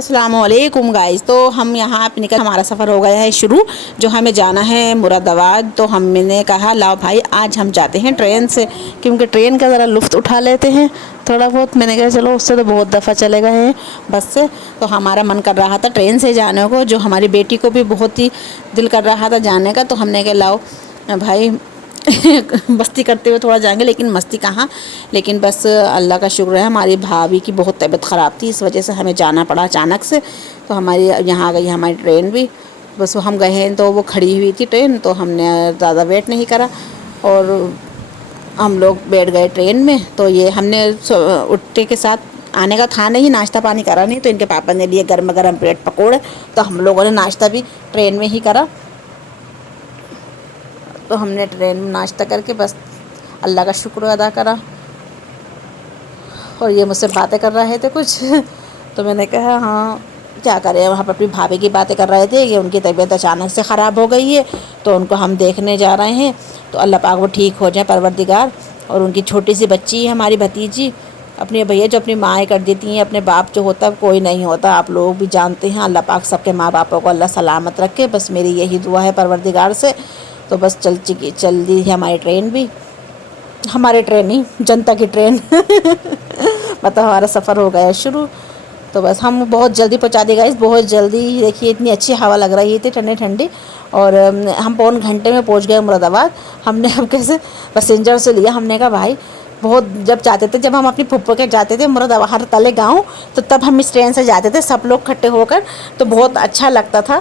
अस्सलामुअलैकुम गाइस। तो हम यहाँ पे निकल, हमारा सफ़र हो गया है शुरू। जो हमें जाना है मुरादाबाद। तो हमने कहा लाओ भाई आज हम जाते हैं ट्रेन से, क्योंकि ट्रेन का ज़रा लुत्फ़ उठा लेते हैं थोड़ा बहुत। मैंने कहा चलो उससे तो बहुत दफ़ा चले गए हैं बस से। तो हमारा मन कर रहा था ट्रेन से जाने को, जो हमारी बेटी को भी बहुत ही दिल कर रहा था जाने का। तो हमने कहा लाओ भाई मस्ती करते हुए थोड़ा जाएंगे, लेकिन मस्ती कहाँ। लेकिन बस अल्लाह का शुक्र है, हमारी भाभी की बहुत तबीयत ख़राब थी, इस वजह से हमें जाना पड़ा अचानक से। तो हमारी यहाँ आ गई हमारी ट्रेन भी। बस हम गए हैं तो वो खड़ी हुई थी ट्रेन, तो हमने ज़्यादा वेट नहीं करा और हम लोग बैठ गए ट्रेन में। तो ये हमने उठने के साथ आने का था नहीं, नाश्ता पानी करा नहीं। तो इनके पापा ने लिए गर्मा गर्म ब्रेड पकौड़े, तो हम लोगों ने नाश्ता भी ट्रेन में ही करा। तो हमने ट्रेन में नाश्ता करके बस अल्लाह का शुक्र अदा करा। और ये मुझसे बातें कर रहे थे कुछ तो मैंने कहा हाँ क्या करें, वहाँ पर अपनी भाभी की बातें कर रहे थे कि उनकी तबीयत अचानक से ख़राब हो गई है, तो उनको हम देखने जा रहे हैं। तो अल्लाह पाक वो ठीक हो जाए परवरदिगार। और उनकी छोटी सी बच्ची है हमारी भतीजी, अपनी भैया जो अपनी माँ कर देती हैं, अपने बाप जो होता है कोई नहीं होता, आप लोग भी जानते हैं। अल्लाह पाक सबके माँ बापों को अल्लाह सलामत रखे, बस मेरी यही दुआ है परवरदिगार से। तो बस चल दी है हमारी ट्रेन भी, हमारी ट्रेन नहीं जनता की ट्रेन मतलब हमारा सफ़र हो गया शुरू। तो बस हम बहुत जल्दी पहुंचा दी गई, बहुत जल्दी। देखिए इतनी अच्छी हवा लग रही थी ठंडी ठंडी, और हम पौन घंटे में पहुंच गए मुरादाबाद। हमने अब कैसे पैसेंजर से लिया, हमने कहा भाई बहुत जब जाते थे, जब हम अपनी फुप्पो के जाते थे मुरादाबाद हर तले गाँव, तो तब हम इस ट्रेन से जाते थे सब लोग इकट्ठे होकर। तो बहुत अच्छा लगता था,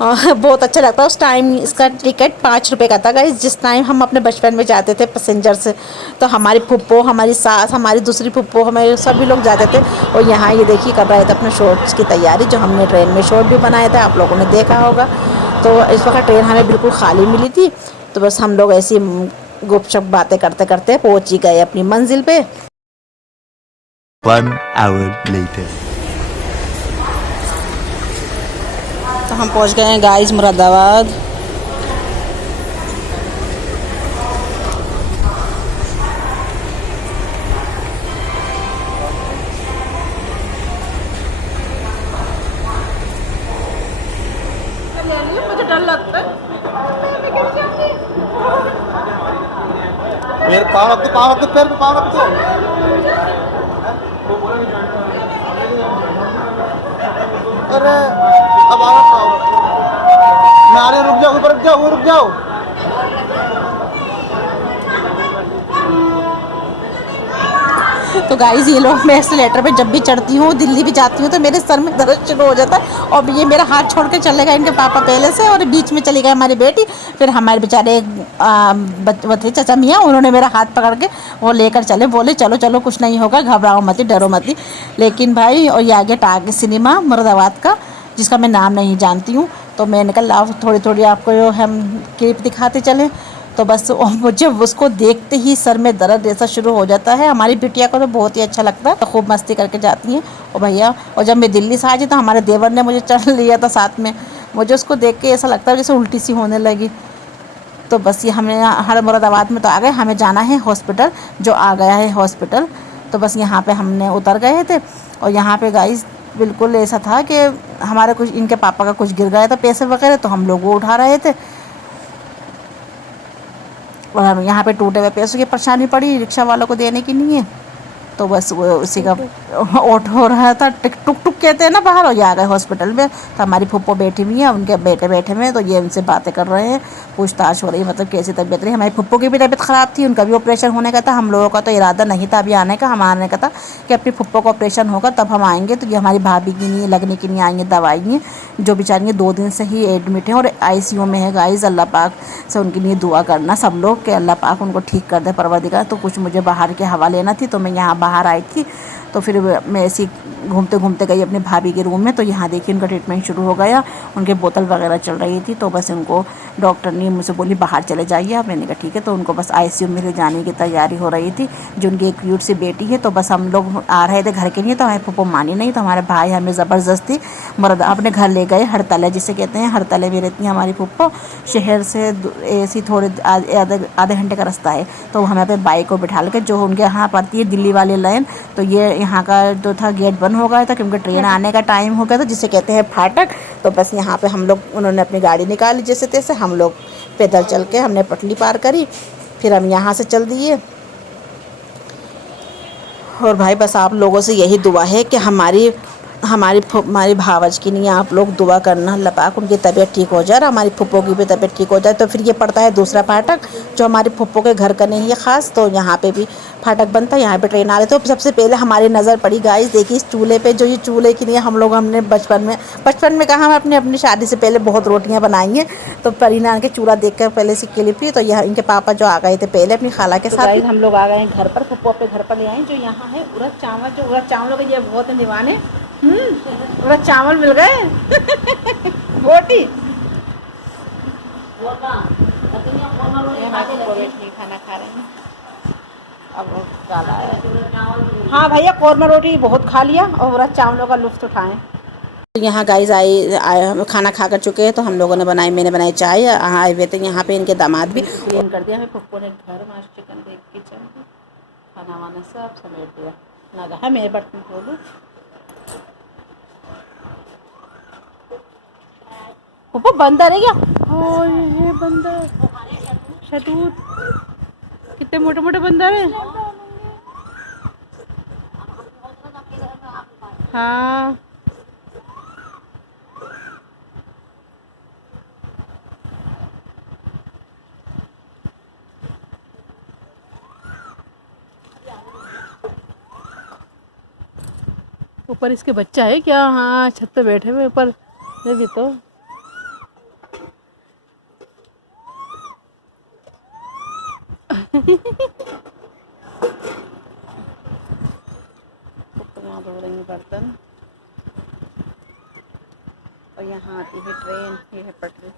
बहुत अच्छा लगता है। उस टाइम इसका टिकट 5 रुपये का था गाइस, जिस टाइम हम अपने बचपन में जाते थे पैसेंजर से। तो हमारी फुप्पो, हमारी सास, हमारी दूसरी फुप्पो, हमारे सभी लोग जाते थे। और यहाँ ये देखिए कर रहे थे अपने शॉर्ट्स की तैयारी, जो हमने ट्रेन में शॉर्ट भी बनाए थे, आप लोगों ने देखा होगा। तो इस वक्त ट्रेन हमें बिल्कुल खाली मिली थी। तो बस हम लोग ऐसी गुपशप बातें करते करते पहुँच ही गए अपनी मंजिल पे। 1 hour later. तो हम पहुंच गए हैं गाइस मुरादाबाद। मुझे डर लगता है। पैर पाँव रख दो, पैर पे पाँव रख दो। अरे अब आ रहा मैं आ रही, रुक जाओ, ऊपर रुक जाओ, रुक जाओ। तो गाइस ये लोग, मैं एक्सीलेटर पे जब भी चढ़ती हूँ, दिल्ली भी जाती हूँ, तो मेरे सर में दर्द शुरू हो जाता है। और ये मेरा हाथ छोड़ के चले गए इनके पापा पहले से, और बीच में चली गई हमारी बेटी। फिर हमारे बेचारे वो थे चाचा मियाँ, उन्होंने मेरा हाथ पकड़ के वो लेकर चले, बोले चलो चलो कुछ नहीं होगा, घबराओ मत, डरो मत। लेकिन भाई, और ये आगे टाग सिनेमा मुरादाबाद का, जिसका मैं नाम नहीं जानती हूँ। तो मैंने कहा लाओ थोड़ी थोड़ी आपको हम क्लिप दिखाते चले। तो बस मुझे उसको देखते ही सर में दर्द ऐसा शुरू हो जाता है। हमारी बिटिया को तो बहुत ही अच्छा लगता है, तो खूब मस्ती करके जाती हैं। और भैया, और जब मैं दिल्ली से आई थी तो हमारे देवर ने मुझे चढ़ लिया था साथ में। मुझे उसको देख के ऐसा लगता है जैसे उल्टी सी होने लगी। तो बस ये हमें हर मुरादाबाद में तो आ गए, हमें जाना है हॉस्पिटल, जो आ गया है हॉस्पिटल। तो बस यहाँ पर हमने उतर गए थे। और यहाँ पर गाइस बिल्कुल ऐसा था कि हमारे कुछ, इनके पापा का कुछ गिर गया था पैसे वगैरह, तो हम लोग वो उठा रहे थे। और हम यहाँ पे टूटे हुए पैसों की परेशानी पड़ी रिक्शा वालों को देने की नहीं है। तो बस वो उसी का ऑटो हो रहा था, टुक टुक कहते हैं ना बाहर। और ये आ गए हॉस्पिटल में। तो हमारी फुप्पो बैठी हुई है, उनके बेटे बैठे हुए हैं। तो ये उनसे बातें कर रहे हैं, पूछताछ हो रही है, मतलब कैसी तबीयत रही। हमारी फुप्पो की भी तबीयत ख़राब थी, उनका भी ऑपरेशन होने का था। हम लोगों का तो इरादा नहीं था अभी आने का, हम आने का था कि अपनी फुप्पो का ऑपरेशन होगा तब हम आएँगे। तो ये हमारी भाभी की नहीं लगने की नहीं आएंगे दवाई हैं, जो बेचारी 2 दिन से ही एडमिट हैं और ICU में है गाइस। अल्लाह पाक से उनके लिए दुआ करना सब लोग कि अल्लाह पाक उनको ठीक कर दे परवरदिगार। तो कुछ मुझे बाहर की हवा लेना थी, तो मैं यहाँ बाहर आई थी। तो फिर मैं ऐसी घूमते घूमते गई अपनी भाभी के रूम में। तो यहाँ देखिए उनका ट्रीटमेंट शुरू हो गया, उनके बोतल वगैरह चल रही थी। तो बस उनको डॉक्टर ने मुझसे बोली बाहर चले जाइए आप। मैंने कहा ठीक है। तो उनको बस ICU में ले जाने की तैयारी हो रही थी, जो उनकी एक क्यूट सी बेटी है। तो बस हम लोग आ रहे थे घर के लिए, तो हमारे पप्पो मानी नहीं। तो हमारे भाई हमें ज़बरदस्ती अपने घर ले गए, हड़तले जिसे कहते हैं, हड़तले में रहती हैं हमारी पप्पो। शहर से ऐसी थोड़े आधे घंटे का रास्ता है। तो हमें पे बाइक को बिठा के, जो उनके यहाँ पड़ती है दिल्ली वाली वाली लाइन। तो ये यहाँ का जो था गेट बंद हो गया था क्योंकि ट्रेन आने का टाइम हो गया था, जिसे कहते हैं फाटक। तो बस यहाँ पे हम लोग, उन्होंने अपनी गाड़ी निकाली जैसे तैसे, हम लोग पैदल चल के हमने पटली पार करी, फिर हम यहाँ से चल दिए। और भाई बस आप लोगों से यही दुआ है कि हमारी भावज की नहीं, आप लोग दुआ करना अल्लाह पाक उनकी तबीयत ठीक हो जाए और हमारी फुप्पो की भी तबीयत ठीक हो जाए। तो फिर ये पड़ता है दूसरा फाटक जो हमारी फुप्पो के घर का नहीं है ख़ास, तो यहाँ पे भी फाटक बनता है, यहाँ पे ट्रेन आ रही। तो सबसे पहले हमारी नज़र पड़ी गाइस, देखिए इस चूल्हे पे, जो ये चूल्हे के लिए हमने बचपन में कहा, हम अपनी शादी से पहले बहुत रोटियाँ बनाई हैं। तो परीना के चूल्हा देख कर पहले से क्लिप थी। तो यह इनके पापा जो आ गए थे पहले अपनी खाला के साथ, हम लोग आ गए हैं घर पर, फुप्पो अपने घर पर ले आए। जो यहाँ है उड़द चावल, जो उड़द चावलों के ये बहुत दीवाने, उड़द चावल मिल गए बोटी खाना खा रहे हैं। अब काला है। हाँ भैया, कौरमा रोटी बहुत खा लिया और उड़द चावलों का लुत्फ़ उठाएं। तो यहाँ गाइस आए खाना खा कर चुके हैं। तो हम लोगों ने मैंने बनाई चाय, आए हुए तो यहाँ पे इनके दामाद भी क्लीन कर दिया। हमें पप्पू ने घर में चिकन देख किचन खाना वाना सब समेट दिया। ना कहा मेरे बर्तन खोलूँ, पप्पू बंदर है क्या? और ये बंदर शतूत, कितने मोटे मोटे बंदर हैं। हाँ ऊपर इसके बच्चा है क्या? हाँ छत पे बैठे हुए ऊपर, ये भी तो यहाँ धो रही बर्तन। और यहाँ आती है ट्रेन, ये है पटरी।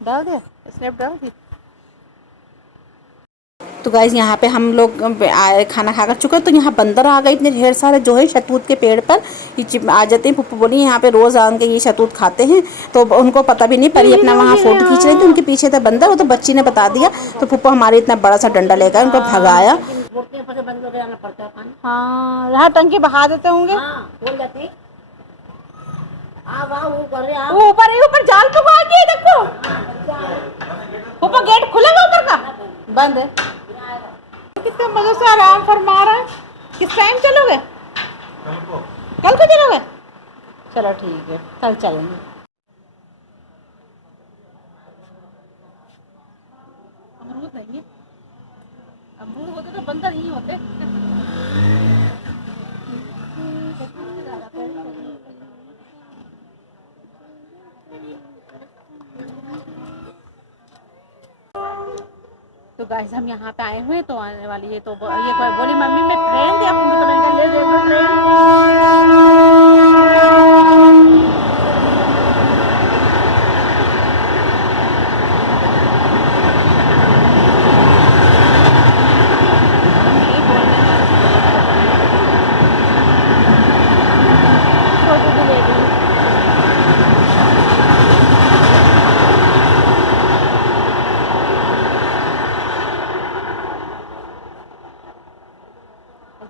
डाल दिया, स्नैप डाल दी। तो गाइस यहाँ पे हम लोग खाना खा कर चुके हैं। तो यहाँ बंदर आ गए इतने ढेर सारे, जो है शतूत के पेड़ पर ये आ जाते हैं। पप्पू बोली यहाँ पे रोज़ आके ये शतूत खाते हैं। तो उनको पता भी नहीं, पर ये अपना वहाँ फोटो खींच रहे थे, उनके पीछे था बंदर। वो तो बच्ची ने बता दिया। तो पप्पू हमारे इतना बड़ा सा डंडा लेकर उनको भगाया। हाँ यहाँ टंकी बहा देते होंगे। ऊपर जाल तो आ गया, देखो ऊपर गेट खुलेगा, ऊपर का बंद है। कितने मजे से आराम फरमा रहा है। किस टाइम चलोगे? कल को चलोगे? चलो ठीक है, कल चलेंगे। अमरूद नहीं है, अमरूद होते तो बंदर ही होते। तो गाइस हम यहाँ पे आए हुए, तो आने वाली है। तो ये कोई बोली मम्मी मैं ट्रेन दे आपको, तो मैंने ले देखो ट्रेन।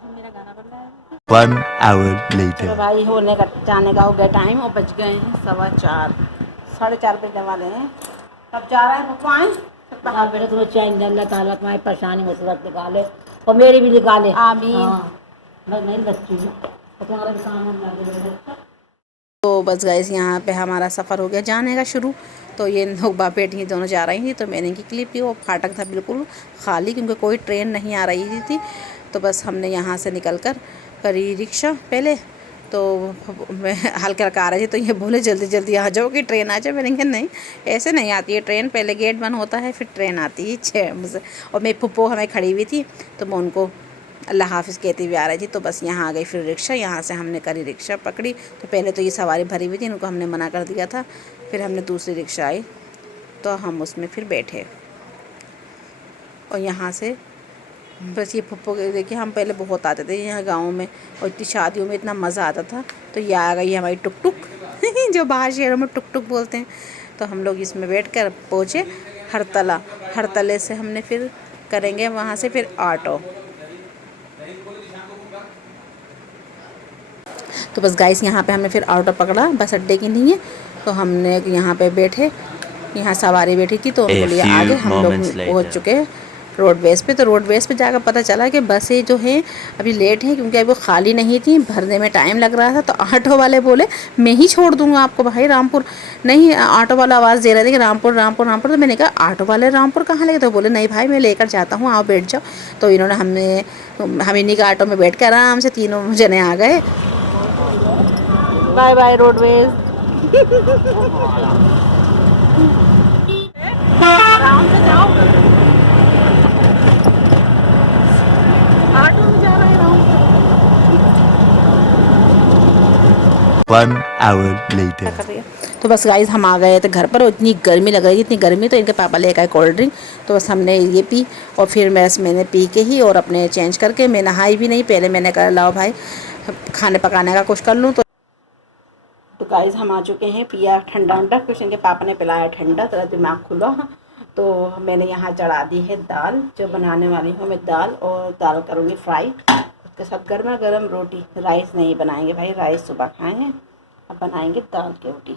मेरा गाना बन रहा है। 1 hour later. तो भाई जाने का हो गया टाइम, और बज गए हैं 4:15, 4:30 बजने वाले हैं। तब जा रहे हैं पप्पा आए। हाँ बेटा, तुम्हें चैन अल्लाह ताला तुम्हारी परेशानी मुसीबत निकाले और मेरी भी निकाले। आमीन। मैं नहीं बच्ची हूँ तो तुम्हारा भी काम हम लगे। तो बस गाइस यहाँ पे हमारा सफ़र हो गया जाने का शुरू। तो ये लोग बाप बेटी दोनों जा रही थी। तो मैंने इनकी क्लिप ली, वो फाटक था बिल्कुल खाली क्योंकि कोई ट्रेन नहीं आ रही थी। तो बस हमने यहाँ से निकल कर करी रिक्शा पहले। तो मैं हल्का हल्का आ रही थी, तो ये बोले जल्दी जल्दी आ जाओ कि ट्रेन आ जाए। मैंने कहा नहीं, ऐसे नहीं आती है ट्रेन, पहले गेट बंद होता है फिर ट्रेन आती है 6 बजे। और मेरी फुप्पो हमें खड़ी हुई थी, तो मैं उनको अल्लाह हाफिज़ कहती हुई आ रही थी। तो बस यहाँ आ गई फिर रिक्शा, यहाँ से हमने करी रिक्शा पकड़ी। तो पहले तो ये सवारी भरी हुई थी, इनको हमने मना कर दिया था। फिर हमने दूसरी रिक्शा आई तो हम उसमें फिर बैठे। और यहाँ से बस ये फुप्पो देखिए, हम पहले बहुत आते थे यहाँ गाँव में, और इतनी शादियों में इतना मज़ा आता था। तो ये आ गई हमारी टुक टुक जो बाहर शहरों में टुक टुक बोलते हैं। तो हम लोग इसमें बैठ कर पहुँचे हरतला। हरतले से हमने फिर करेंगे वहाँ से फिर ऑटो। तो बस गाइस यहाँ पे हमने फिर ऑटो पकड़ा बस अड्डे के लिए, तो हमने यहाँ पे बैठे, यहाँ सवारी बैठी थी तो उनको लिए आगे, हम लोग पहुँच चुके रोडवेज़ पे। तो रोडवेज़ पे जाकर पता चला कि बसें जो हैं अभी लेट हैं, क्योंकि अभी वो खाली नहीं थी, भरने में टाइम लग रहा था। तो ऑटो वाले बोले मैं ही छोड़ दूंगा आपको भाई रामपुर। नहीं, ऑटो वाला आवाज़ दे रहे थे कि रामपुर रामपुर रामपुर। तो मैंने कहा ऑटो वाले रामपुर कहाँ लेके? तो बोले नहीं भाई मैं लेकर जाता हूँ, आओ बैठ जाओ। तो इन्होंने हम इन्हीं के ऑटो में बैठ के आराम से तीनों जने आ गए। Bye bye roadways. आराम से जाओ, ऑटो में जा रहे हैं आराम से। 1 hour later. कर रही है। तो बस गाइस हम आ गए थे घर पर, और इतनी गर्मी लग रही थी, इतनी गर्मी, तो इनके पापा लेकर आए कोल्ड ड्रिंक। तो बस हमने ये पी, और फिर मैंने पी के ही और अपने चेंज करके, मैं नहाई भी नहीं पहले, मैंने कहा लाओ भाई खाने पकाने का कुछ कर लूँ। तो गाइस हम आ चुके हैं, पिया ठंडा उंडा, कुछ इनके पापा ने पिलाया ठंडा, तेरा दिमाग खुला। तो मैंने यहाँ चढ़ा दी है दाल, जो बनाने वाली हूँ मैं दाल, और दाल करूँगी फ्राई, उसके साथ गर्मा गर्म रोटी। राइस नहीं बनाएंगे भाई, राइस सुबह खाए हैं, अब बनाएंगे दाल की रोटी।